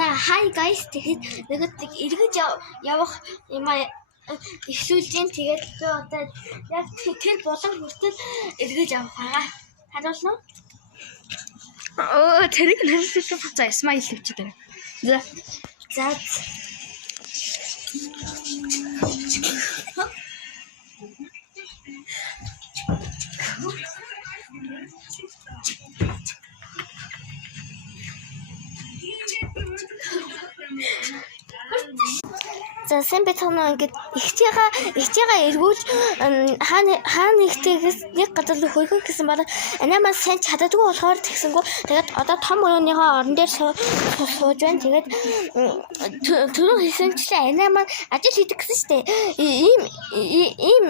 За hi guys тэгэхэд нөгөөд эргэж явах юм аа ихсүүлж जैन тэгээд би одоо яг тэр болон хүртэл эргэж явах байгаа. Харуулна уу? тэрийг нэрсэж за смайл хийчих дээр. За. За сайн битгнаа ингээд ихтэйгээ эргүүлж хаана ихтэйгээс нэг газар руу хөргөх гэсэн бол анаа сайн чаддаггүй болохоор тэгсэнгүү тэгээд одоо том өрөөнийхөө орон дээр сууж байна. Тэгээд түрүү хийсэнчлээ анаа маань ажил хийдэг гэсэн штэ. Ийм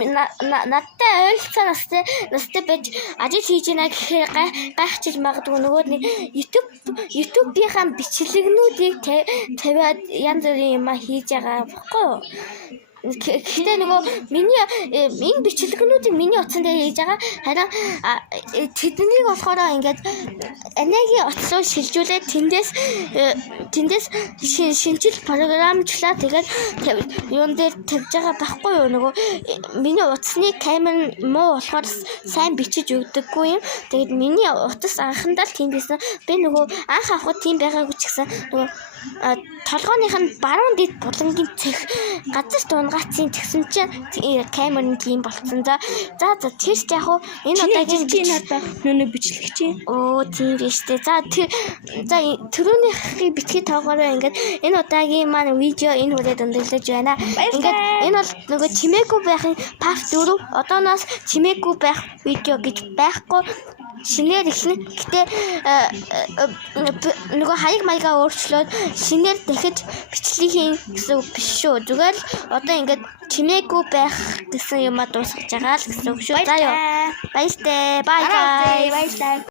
надтай ойлцоо настай байж ажил хийж байна гэхээр гайхчих магадгүй нөгөө YouTube-ийн бичлэгнүүдийг тавиад янз бүрийн юм хийж байгаа баггүй. Гэхдээ нөгөө миний энэ бичлэгнүүдийг миний утсан дээр хийж байгаа. Харин тэднийг болохоор ингээд анагийн утсаа шилжүүлээд тэндээс шинжил програмчлаа тэгээд юун дээр тавьж байгаа байхгүй юу. Нөгөө миний утасны камер муу болохоор сайн бичиж өгдөггүй юм. Тэгээд миний утас анхандаа л тийм байсан. Би нөгөө анх авахд тийм байгаагүй ч гэсэн нөгөө толгойных нь баруун дэд булангийн цэх газар дунгацын тэгсэн чинь камер нь тийм болцсон. За тэрч яг уу энэ удаагийн нүг бичлэг чинь. Тийм биш үү. За түрүүнийхийг битгий тоогоороо ингээд энэ удаагийн маань видео энэ хүрээд өндөрлөж байна. Ингээд энэ бол нөгөө чимээгүй байхын part 4 одооноос чимээгүй байх видео гэж байхгүй. Шинээр ихнэ. Гэтэ нөгөө хаяг маягаа өөрчлөөд шинээр дахиж бичлэг хийн гэсэн үг биш шүү. Зүгээр л одоо ингээд чимээгүй байх гэсэн юмаа дуусгаж байгаа л гэсэн үг шүү. За ёо. Баяртай. Bye guys.